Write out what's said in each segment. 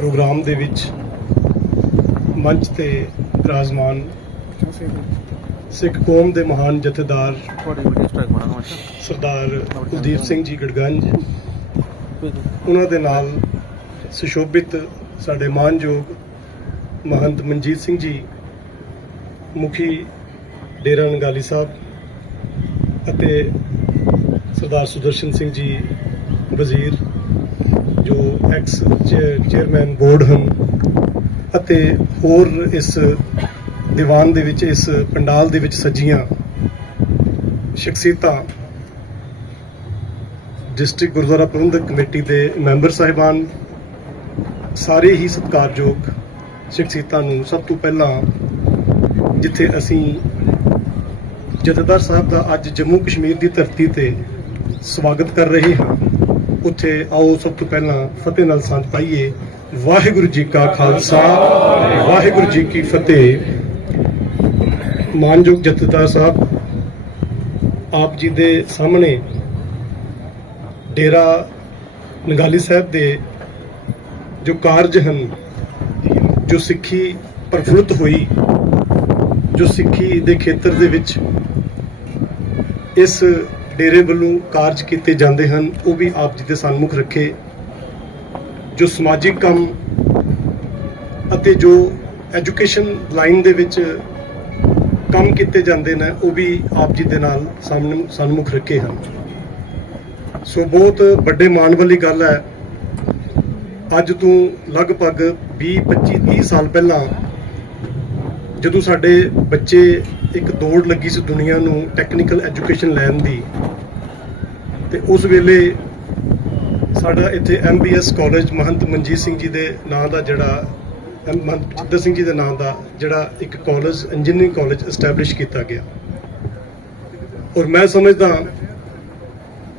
Programme ਦੇ ਵਿੱਚ ਮੰਚ ਤੇ ਵਿਰਾਜਮਾਨ ਸਿੱਖ ਕੌਮ ਦੇ ਮਹਾਨ ਜਥੇਦਾਰ ਸਰਦਾਰ ਕੁਲਦੀਪ ਸਿੰਘ ਜੀ ਗੜਗੰਜ। ਉਹਨਾਂ ਦੇ ਨਾਲ ਸੁਸ਼ੋਭਿਤ ਸਾਡੇ ਮਾਨਯੋਗ ਮਹੰਤ ਮਨਜੀਤ ਸਿੰਘ ਜੀ ਮੁਖੀ ਡੇਰਾ ਨਗਾਲੀ ਸਾਹਿਬ ਅਤੇ ਸਰਦਾਰ ਸੁਦਰਸ਼ਨ ਸਿੰਘ ਜੀ ਵਜ਼ੀਰ ਜੋ ਐਕਸ ਚੇਅਰਮੈਨ ਬੋਰਡ ਹਨ ਅਤੇ ਹੋਰ ਇਸ ਦੀਵਾਨ ਦੇ ਵਿੱਚ, ਇਸ ਪੰਡਾਲ ਦੇ ਵਿੱਚ ਸੱਜੀਆਂ ਸ਼ਖਸੀਅਤਾਂ ਡਿਸਟ੍ਰਿਕਟ ਗੁਰਦੁਆਰਾ ਪ੍ਰਬੰਧਕ ਕਮੇਟੀ ਦੇ ਮੈਂਬਰ ਸਾਹਿਬਾਨ, ਸਾਰੇ ਹੀ ਸਤਿਕਾਰਯੋਗ ਸ਼ਖਸੀਅਤਾਂ ਨੂੰ ਸਭ ਤੋਂ ਪਹਿਲਾਂ ਜਿੱਥੇ ਅਸੀਂ ਜਥੇਦਾਰ ਸਾਹਿਬ ਦਾ ਅੱਜ ਜੰਮੂ ਕਸ਼ਮੀਰ ਦੀ ਧਰਤੀ ਤੇ ਸਵਾਗਤ ਕਰ ਰਹੇ ਹਾਂ। ਉੱਥੇ ਆਓ ਸਭ ਤੋਂ ਪਹਿਲਾਂ ਫਤਿਹ ਨਾਲ ਸਾਂਝ ਪਾਈਏ। ਵਾਹਿਗੁਰੂ ਜੀ ਕਾ ਖਾਲਸਾ, ਵਾਹਿਗੁਰੂ ਜੀ ਕੀ ਫਤਿਹ। ਮਾਨਯੋਗ ਜਥੇਦਾਰ ਸਾਹਿਬ, ਆਪ ਜੀ ਦੇ ਸਾਹਮਣੇ ਡੇਰਾ ਨਗਾਲੀ ਸਾਹਿਬ ਦੇ ਜੋ ਕਾਰਜ ਹਨ, ਜੋ ਸਿੱਖੀ ਪ੍ਰਫੁੱਲਤ ਹੋਈ, ਜੋ ਸਿੱਖੀ ਦੇ ਖੇਤਰ ਦੇ ਵਿੱਚ ਇਸ ਡੇਰੇ ਵੱਲੋਂ ਕਾਰਜ ਕੀਤੇ ਜਾਂਦੇ ਹਨ, ਉਹ ਵੀ ਆਪ ਜੀ ਦੇ ਸਨਮੁਖ ਰੱਖੇ। ਜੋ ਸਮਾਜਿਕ ਕੰਮ ਅਤੇ ਜੋ ਐਜੂਕੇਸ਼ਨ ਲਾਈਨ ਦੇ ਵਿੱਚ ਕੰਮ ਕੀਤੇ ਜਾਂਦੇ ਨੇ, ਉਹ ਵੀ ਆਪ ਜੀ ਦੇ ਨਾਲ ਸਾਹਮਣੇ ਸਨਮੁਖ ਰੱਖੇ ਹਨ। ਸੋ ਬਹੁਤ ਵੱਡੇ ਮਾਣ ਵਾਲੀ ਗੱਲ ਹੈ, ਅੱਜ ਤੋਂ ਲਗਭਗ 20 25 30 ਸਾਲ ਪਹਿਲਾਂ ਜਦੋਂ ਸਾਡੇ ਬੱਚੇ ਇੱਕ ਦੌੜ ਲੱਗੀ ਸੀ ਦੁਨੀਆ ਨੂੰ ਟੈਕਨੀਕਲ ਐਜੂਕੇਸ਼ਨ ਲੈਣ ਦੀ, ਤੇ ਉਸ ਵੇਲੇ ਸਾਡਾ ਇੱਥੇ ਐਮਬੀਐਸ ਕਾਲਜ ਮਹੰਤ ਮਨਜੀਤ ਸਿੰਘ ਜੀ ਦੇ ਨਾਂ ਦਾ ਜਿਹੜਾ ਐਮ- ਮਹੰਤ ਬਚਿੱਤਰ ਸਿੰਘ ਜੀ ਦੇ ਨਾਂ ਦਾ ਜਿਹੜਾ ਇੱਕ ਕਾਲਜ ਇੰਜੀਨੀਅਰਿੰਗ ਕਾਲਜ ਐਸਟੈਬਲਿਸ਼ ਕੀਤਾ ਗਿਆ। ਔਰ ਮੈਂ ਸਮਝਦਾ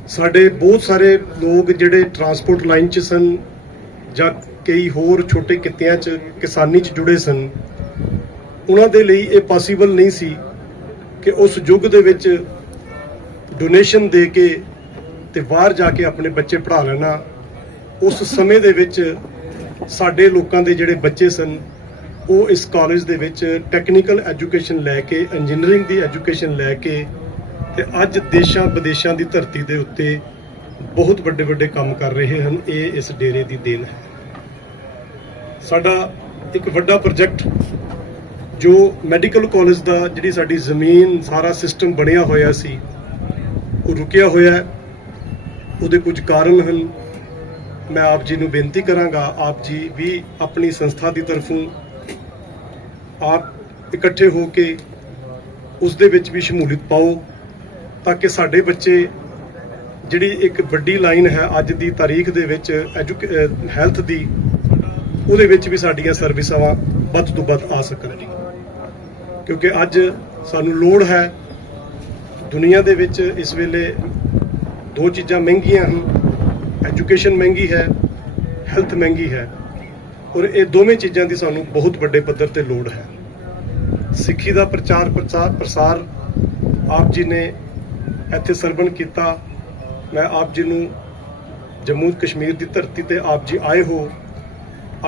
ਸਾਡੇ ਬਹੁਤ ਸਾਰੇ ਲੋਕ ਜਿਹੜੇ ਟਰਾਂਸਪੋਰਟ ਲਾਈਨ 'ਚ ਸਨ ਜਾਂ ਕਈ ਹੋਰ ਛੋਟੇ ਕਿੱਤਿਆਂ 'ਚ ਕਿਸਾਨੀ 'ਚ ਜੁੜੇ ਸਨ ਉਹਨਾਂ ਦੇ ਲਈ ਇਹ ਪੋਸੀਬਲ ਨਹੀਂ ਸੀ ਕਿ ਉਸ ਯੁੱਗ ਦੇ ਵਿੱਚ ਡੋਨੇਸ਼ਨ ਦੇ ਕੇ ਤੇ ਬਾਹਰ ਜਾ ਕੇ ਆਪਣੇ ਬੱਚੇ ਪੜ੍ਹਾ ਲੈਣਾ। ਉਸ ਸਮੇਂ ਦੇ ਵਿੱਚ ਸਾਡੇ ਲੋਕਾਂ ਦੇ ਜਿਹੜੇ ਬੱਚੇ ਸਨ, ਉਹ ਇਸ ਕਾਲਜ ਦੇ ਵਿੱਚ ਟੈਕਨੀਕਲ ਐਜੂਕੇਸ਼ਨ ਲੈ ਕੇ ਇੰਜੀਨੀਅਰਿੰਗ ਦੀ ਐਜੂਕੇਸ਼ਨ ਲੈ ਕੇ ਤੇ ਅੱਜ ਦੇਸ਼ਾਂ ਵਿਦੇਸ਼ਾਂ ਦੀ ਧਰਤੀ ਦੇ ਉੱਤੇ ਬਹੁਤ ਵੱਡੇ ਵੱਡੇ ਕੰਮ ਕਰ ਰਹੇ ਹਨ। ਇਹ ਇਸ ਡੇਰੇ ਦੀ ਦੇਣ ਹੈ। ਸਾਡਾ ਇੱਕ ਵੱਡਾ ਪ੍ਰੋਜੈਕਟ ਜੋ ਮੈਡੀਕਲ ਕਾਲਜ ਦਾ ਜਿਹੜੀ ਸਾਡੀ ਜ਼ਮੀਨ, ਸਾਰਾ ਸਿਸਟਮ ਬਣਿਆ ਹੋਇਆ ਸੀ, ਉਹ ਰੁਕਿਆ ਹੋਇਆ ਹੈ। ਉਹਦੇ ਕੁਝ ਕਾਰਨ ਹਨ। ਮੈਂ ਆਪ ਜੀ ਨੂੰ ਬੇਨਤੀ ਕਰਾਂਗਾ, ਆਪ ਜੀ ਵੀ ਆਪਣੀ ਸੰਸਥਾ ਦੀ ਤਰਫੋਂ ਆਪ ਇਕੱਠੇ ਹੋ ਕੇ ਉਸ ਦੇ ਵਿੱਚ ਵੀ ਸ਼ਮੂਲੀਅਤ ਪਾਓ, ਤਾਂ ਕਿ ਸਾਡੇ ਬੱਚੇ ਜਿਹੜੀ ਇੱਕ ਵੱਡੀ ਲਾਈਨ ਹੈ ਅੱਜ ਦੀ ਤਾਰੀਖ ਦੇ ਵਿੱਚ ਹੈਲਥ ਦੀ, ਉਹਦੇ ਵਿੱਚ ਵੀ ਸਾਡੀਆਂ ਸਰਵਿਸਾਂ ਵੱਧ ਤੋਂ ਵੱਧ ਆ ਸਕਣ ਕਿਉਂਕਿ ਅੱਜ ਸਾਨੂੰ ਲੋੜ ਹੈ ਦੁਨੀਆ ਦੇ ਵਿੱਚ ਇਸ ਵੇਲੇ ਦੋ ਚੀਜ਼ਾਂ ਮਹਿੰਗੀਆਂ ਹਨ। ਐਜੂਕੇਸ਼ਨ ਮਹਿੰਗੀ ਹੈ ਹੈਲਥ ਮਹਿੰਗੀ ਹੈ। ਔਰ ਇਹ ਦੋਵੇਂ ਚੀਜ਼ਾਂ ਦੀ ਸਾਨੂੰ ਬਹੁਤ ਵੱਡੇ ਪੱਧਰ ਤੇ ਲੋੜ ਹੈ। ਸਿੱਖੀ ਦਾ ਪ੍ਰਚਾਰ ਪ੍ਰਚਾਰ ਪ੍ਰਸਾਰ ਆਪ ਜੀ ਨੇ ਇੱਥੇ ਸਰਵਣ ਕੀਤਾ। ਮੈਂ ਆਪ ਜੀ ਨੂੰ ਜੰਮੂ ਕਸ਼ਮੀਰ ਦੀ ਧਰਤੀ ਤੇ ਆਪ ਜੀ ਆਏ ਹੋ।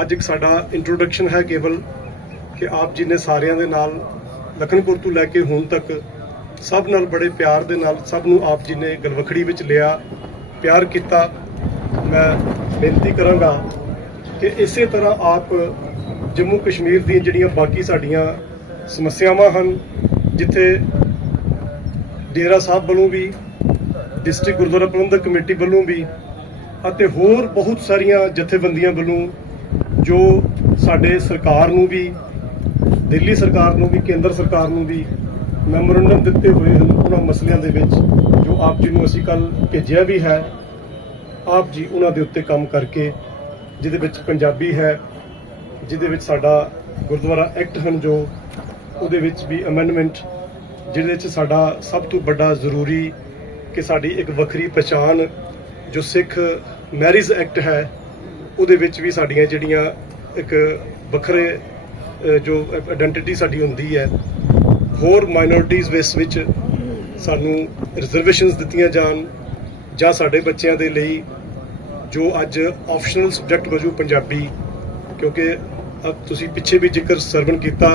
ਅੱਜ ਇੱਕ ਸਾਡਾ ਇੰਟਰੋਡਕਸ਼ਨ ਹੈ ਕੇਵਲ ਕਿ ਆਪ ਜੀ ਨੇ ਸਾਰਿਆਂ ਦੇ ਨਾਲ ਲਖਨਪੁਰ ਤੋਂ ਲੈ ਕੇ ਹੁਣ ਤੱਕ ਸਭ ਨਾਲ ਬੜੇ ਪਿਆਰ ਦੇ ਨਾਲ ਸਭ ਨੂੰ ਆਪ ਜੀ ਨੇ ਗਲਵਖੜੀ ਵਿੱਚ ਲਿਆ, ਪਿਆਰ ਕੀਤਾ। ਮੈਂ ਬੇਨਤੀ ਕਰਾਂਗਾ ਕਿ ਇਸੇ ਤਰ੍ਹਾਂ ਆਪ ਜੰਮੂ ਕਸ਼ਮੀਰ ਦੀਆਂ ਜਿਹੜੀਆਂ ਬਾਕੀ ਸਾਡੀਆਂ ਸਮੱਸਿਆਵਾਂ ਹਨ, ਜਿੱਥੇ ਡੇਰਾ ਸਾਹਿਬ ਵੱਲੋਂ ਵੀ, ਡਿਸਟ੍ਰਿਕਟ ਗੁਰਦੁਆਰਾ ਪ੍ਰਬੰਧਕ ਕਮੇਟੀ ਵੱਲੋਂ ਵੀ, ਅਤੇ ਹੋਰ ਬਹੁਤ ਸਾਰੀਆਂ ਜਥੇਬੰਦੀਆਂ ਵੱਲੋਂ ਜੋ ਸਾਡੇ ਸਰਕਾਰ ਨੂੰ ਵੀ ਦਿੱਲੀ ਸਰਕਾਰ ਨੂੰ ਵੀ, ਕੇਂਦਰ ਸਰਕਾਰ ਨੂੰ ਵੀ ਮੈਮੋਰੰਡਮ ਦਿੱਤੇ ਹੋਏ ਹਨ ਉਹਨਾਂ ਮਸਲਿਆਂ ਦੇ ਵਿੱਚ, ਜੋ ਆਪ ਜੀ ਨੂੰ ਅਸੀਂ ਕੱਲ ਭੇਜਿਆ ਵੀ ਹੈ। ਆਪ ਜੀ ਉਹਨਾਂ ਦੇ ਉੱਤੇ ਕੰਮ ਕਰਕੇ, ਜਿਹਦੇ ਵਿੱਚ ਪੰਜਾਬੀ ਹੈ, ਜਿਹਦੇ ਵਿੱਚ ਸਾਡਾ ਗੁਰਦੁਆਰਾ ਐਕਟ ਹਨ ਜੋ, ਉਹਦੇ ਵਿੱਚ ਵੀ ਅਮੈਂਡਮੈਂਟ ਜਿਹਦੇ ਵਿੱਚ ਸਾਡਾ ਸਭ ਤੋਂ ਵੱਡਾ ਜ਼ਰੂਰੀ ਕਿ ਸਾਡੀ ਇੱਕ ਵੱਖਰੀ ਪਛਾਣ, ਜੋ ਸਿੱਖ ਮੈਰਿਜ ਐਕਟ ਹੈ, ਉਹਦੇ ਵਿੱਚ ਵੀ ਸਾਡੀਆਂ ਜਿਹੜੀਆਂ ਇੱਕ ਵੱਖਰੇ ਜੋ ਆਇਡੈਂਟੀਟੀ ਸਾਡੀ ਹੁੰਦੀ ਹੈ, ਹੋਰ ਮਾਈਨੋਰਟੀਜ਼ ਵਿੱਚ ਵਿੱਚ ਸਾਨੂੰ ਰਿਜ਼ਰਵੇਸ਼ਨਸ ਦਿੱਤੀਆਂ ਜਾਣ ਜਾਂ ਸਾਡੇ ਬੱਚਿਆਂ ਦੇ ਲਈ ਜੋ ਅੱਜ ਆਪਸ਼ਨਲ ਸਬਜੈਕਟ ਵਜੋਂ ਪੰਜਾਬੀ, ਕਿਉਂਕਿ ਅਬ ਤੁਸੀਂ ਪਿੱਛੇ ਵੀ ਜ਼ਿਕਰ ਸਰਵਨ ਕੀਤਾ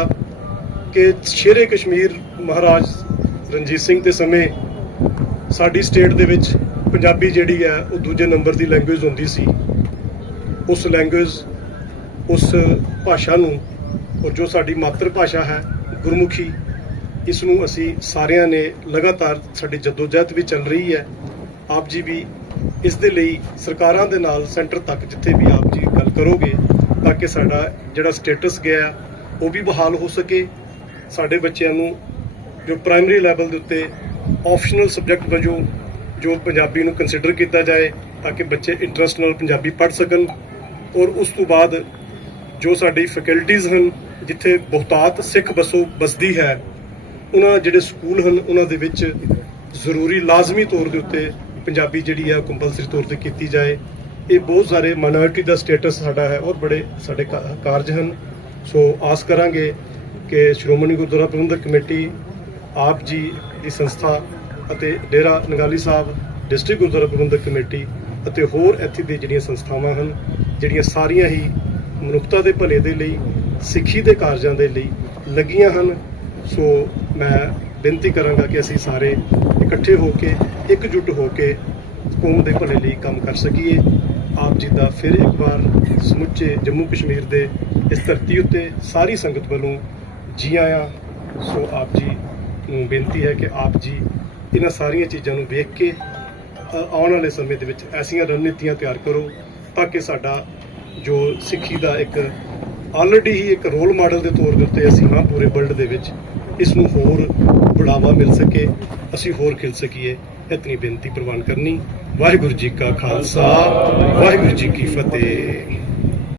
ਕਿ ਸ਼ੇਰੇ ਕਸ਼ਮੀਰ ਮਹਾਰਾਜ ਰਣਜੀਤ ਸਿੰਘ ਦੇ ਸਮੇਂ ਸਾਡੀ ਸਟੇਟ ਦੇ ਵਿੱਚ ਪੰਜਾਬੀ ਜਿਹੜੀ ਹੈ, ਉਹ ਦੂਜੇ ਨੰਬਰ ਦੀ ਲੈਂਗੁਏਜ ਹੁੰਦੀ ਸੀ। ਉਸ ਲੈਂਗੁਏਜ ਉਸ ਭਾਸ਼ਾ ਨੂੰ ਔਰ ਜੋ ਸਾਡੀ ਮਾਤਰ ਭਾਸ਼ਾ ਹੈ, ਗੁਰਮੁਖੀ ਇਸ ਨੂੰ ਅਸੀਂ ਸਾਰਿਆਂ ਨੇ ਲਗਾਤਾਰ ਸਾਡੀ ਜਦੋਜਹਿਦ ਵੀ ਚੱਲ ਰਹੀ ਹੈ। ਆਪ ਜੀ ਵੀ ਇਸ ਦੇ ਲਈ ਸਰਕਾਰਾਂ ਦੇ ਨਾਲ ਸੈਂਟਰ ਤੱਕ ਜਿੱਥੇ ਵੀ ਆਪ ਜੀ ਗੱਲ ਕਰੋਗੇ, ਤਾਂ ਕਿ ਸਾਡਾ ਜਿਹੜਾ ਸਟੇਟਸ ਗਿਆ, ਉਹ ਵੀ ਬਹਾਲ ਹੋ ਸਕੇ। ਸਾਡੇ ਬੱਚਿਆਂ ਨੂੰ ਜੋ ਪ੍ਰਾਇਮਰੀ ਲੈਵਲ ਦੇ ਉੱਤੇ ਆਪਸ਼ਨਲ ਸਬਜੈਕਟ ਵਜੋਂ ਜੋ ਪੰਜਾਬੀ ਨੂੰ ਕੰਸੀਡਰ ਕੀਤਾ ਜਾਏ, ਤਾਂ ਕਿ ਬੱਚੇ ਇੰਟਰਸਟ ਨਾਲ ਪੰਜਾਬੀ ਪੜ੍ਹ ਸਕਣ। ਔਰ ਉਸ ਤੋਂ ਬਾਅਦ ਜੋ ਸਾਡੀ ਫੈਕਲਟੀਆਂ ਹਨ ਜਿੱਥੇ ਬਹੁਤਾਤ ਸਿੱਖ ਬਸੋ ਬਸਦੀ ਹੈ, ਉਹਨਾਂ ਜਿਹੜੇ ਸਕੂਲ ਹਨ, ਉਹਨਾਂ ਦੇ ਵਿੱਚ ਜ਼ਰੂਰੀ ਲਾਜ਼ਮੀ ਤੌਰ ਦੇ ਉੱਤੇ ਪੰਜਾਬੀ ਜਿਹੜੀ ਆ ਕੰਪਲਸਰੀ ਤੌਰ ਤੇ ਕੀਤੀ ਜਾਏ। ਇਹ ਬਹੁਤ ਸਾਰੇ ਮਾਈਨੋਰਿਟੀ ਦਾ ਸਟੇਟਸ ਸਾਡਾ ਹੈ ਔਰ ਬੜੇ ਸਾਡੇ ਕਾ- ਕਾਰਜ ਹਨ। ਸੋ ਆਸ ਕਰਾਂਗੇ ਕਿ ਸ਼੍ਰੋਮਣੀ ਗੁਰਦੁਆਰਾ ਪ੍ਰਬੰਧਕ ਕਮੇਟੀ ਆਪ ਜੀ ਦੀ ਸੰਸਥਾ ਅਤੇ ਡੇਰਾ ਨਗਾਲੀ ਸਾਹਿਬ, ਡਿਸਟ੍ਰਿਕਟ ਗੁਰਦੁਆਰਾ ਪ੍ਰਬੰਧਕ ਕਮੇਟੀ ਅਤੇ ਹੋਰ ਇੱਥੇ ਦੀਆਂ ਜਿਹੜੀਆਂ ਸੰਸਥਾਵਾਂ ਹਨ, ਜਿਹੜੀਆਂ ਸਾਰੀਆਂ ਹੀ ਮਨੁੱਖਤਾ ਦੇ ਭਲੇ ਦੇ ਲਈ ਸਿੱਖੀ ਦੇ ਕਾਰਜਾਂ ਦੇ ਲਈ ਲੱਗੀਆਂ ਹਨ। ਸੋ ਮੈਂ ਬੇਨਤੀ ਕਰਾਂਗਾ ਕਿ ਅਸੀਂ ਸਾਰੇ ਇਕੱਠੇ ਹੋ ਕੇ, ਇਕਜੁੱਟ ਹੋ ਕੇ ਕੌਮ ਦੇ ਭਲੇ ਲਈ ਕੰਮ ਕਰ ਸਕੀਏ। ਆਪ ਜੀ ਦਾ ਫਿਰ ਇੱਕ ਵਾਰ ਸਮੁੱਚੇ ਜੰਮੂ ਕਸ਼ਮੀਰ ਦੇ ਇਸ ਧਰਤੀ ਉੱਤੇ ਸਾਰੀ ਸੰਗਤ ਵੱਲੋਂ ਜੀ ਆਇਆਂ। ਸੋ ਆਪ ਜੀ ਨੂੰ ਬੇਨਤੀ ਹੈ ਕਿ ਆਪ ਜੀ ਇਹਨਾਂ ਸਾਰੀਆਂ ਚੀਜ਼ਾਂ ਨੂੰ ਵੇਖ ਕੇ, ਅ- ਆਉਣ ਵਾਲੇ ਸਮੇਂ ਦੇ ਵਿੱਚ ਐਸੀਆਂ ਰਣਨੀਤੀਆਂ ਤਿਆਰ ਕਰੋ ਤਾਂ ਕਿ ਸਾਡਾ ਜੋ ਸਿੱਖੀ ਦਾ ਇੱਕ ਆਲਰੇਡੀ ਹੀ ਇੱਕ ਰੋਲ ਮਾਡਲ ਦੇ ਤੌਰ ਦੇ ਉੱਤੇ ਅਸੀਂ ਹਾਂ ਪੂਰੇ ਵਰਲਡ ਦੇ ਵਿੱਚ। ਇਸ ਨੂੰ ਹੋਰ ਬੜਾਵਾ ਮਿਲ ਸਕੇ, ਅਸੀਂ ਹੋਰ ਖਿਲ ਸਕੀਏ। ਇਤਨੀ ਬੇਨਤੀ ਪ੍ਰਵਾਨ ਕਰਨੀ। ਵਾਹਿਗੁਰੂ ਜੀ ਕਾ ਖਾਲਸਾ, ਵਾਹਿਗੁਰੂ ਜੀ ਕੀ ਫਤਿਹ।